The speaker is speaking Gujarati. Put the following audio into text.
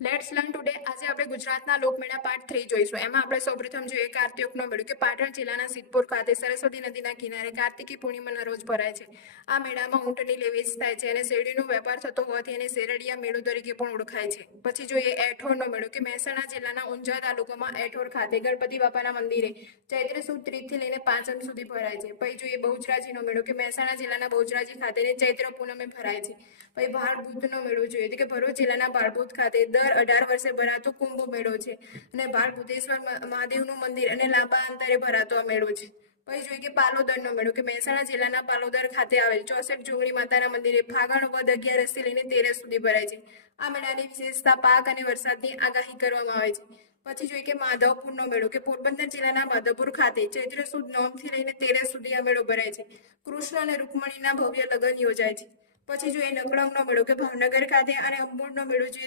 Let's learn today. આજે આપણે ગુજરાતના લોકમેળા પાર્ટ 3 જોઈશું. એમાં આપણે સૌપ્રથમ જોઈએ કાર્તિકનો મેળો કે પાટણ જિલ્લાના સિદ્ધપુર ખાતે સરસ્વતી નદીના કિનારે કાર્તિકી પૂર્ણિમાના રોજ ભરાય છે. આ મેળામાં ઊંટની લે વેચ થાય છે અને શેરડીનો વેપાર થતો હોવાથી એને શેરડિયા મેળો તરીકે પણ ઓળખાય છે. પછી જોઈએ એઠોરનો મેળો કે મહેસાણા જિલ્લાના ઊંઝા તાલુકામાં એઠોર ખાતે ગણપતિ બાપાના મંદિરે ચૈત્ર સુદ 30 થી લઈને 5 સુધી ભરાય છે. પછી જોઈએ બહુચરાજીનો મેળો કે મહેસાણા જિલ્લાના બહુચરાજી ખાતે ચૈત્ર પૂનમે ભરાય છે. પછી ભાળભૂતનો મેળો જોઈએ કે ભરૂચ જિલ્લાના ભાળભૂત ખાતે દર 18 વર્ષે ભરાતો કુંભ મેળો છે અને ભાળભૂતેશ્વર મહાદેવનું મંદિર અને લાંબા અંતરે ભરાતો આ મેળો છે. પછી જોઈએ કે પાલોદરનો મેળો કે મહેસાણા જિલ્લાના પાલોદર ખાતે આવેલ 64 જોગણી માતાના મંદિરે ફાગણ વદ 11 થી લઈને 13 સુધી ભરાય છે. આ મેળાની વિશેષતા પાક અને વરસાદની આગાહી કરવામાં આવે છે. પછી જોઈએ કે માધવપુરનો મેળો કે પોરબંદર જિલ્લાના માધવપુર ખાતે ચૈત્ર સુદ 9 થી લઈને 13 સુધી આ મેળો ભરાય છે. કૃષ્ણ અને રૂકમણીના ભવ્ય લગ્ન યોજાય છે. પછી જોઈએ નકળંગનો મેળો કે ભાવનગર ખાતે અને અંબોરનો મેળો જોઈએ